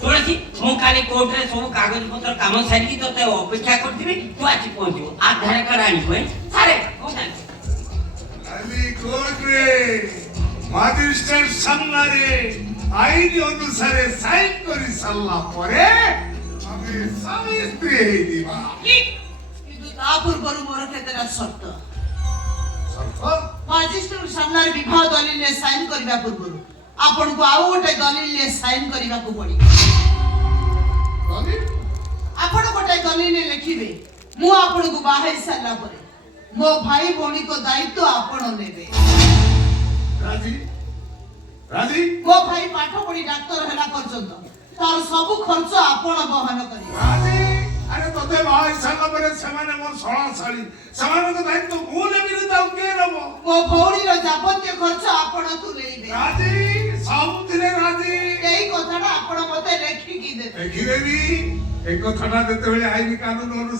तुलसी मुझे कोर्टे सब कागज पत्र कम सारी ते अपेक्षा करी तू आज पहुंचू आधार कार्ड आनी सारे मजिस्ट्रेट सामने आईन अनुसार साइन करी सारला परे आमे स्वामी स्त्री हे दिबा किंतु ता पूर्व मोर केतेरा शर्त सर्फ मजिस्ट्रेट सामने विवाह दलिल ने साइन करबा पूर्व आपन को आउ गोटे दलिल ने साइन करबा को पड़ी दलिल आपन गोटे दलिल ने लिखिबे मु आपन को बाहे साला परे मो भाई भौणी को दायित्व आपन नेबे राजी राजी मो भाई पाठ पढ़ी डाक्टर हैला पर्यंत तार सब खर्च आपण बहन करी राजी अरे तोते भाई साला परे समाने मोर सोळा साली समान को दायित्व भूले बिरुद्ध के रबो मो भौणी रो जाबत्य खर्च आपण तुलेइबे राजी सबथिरे राजी एई कथाटा आपण मते लेखि की देबे एखिरेबी एक कथाटा देते बेले आईन कानून अनुसार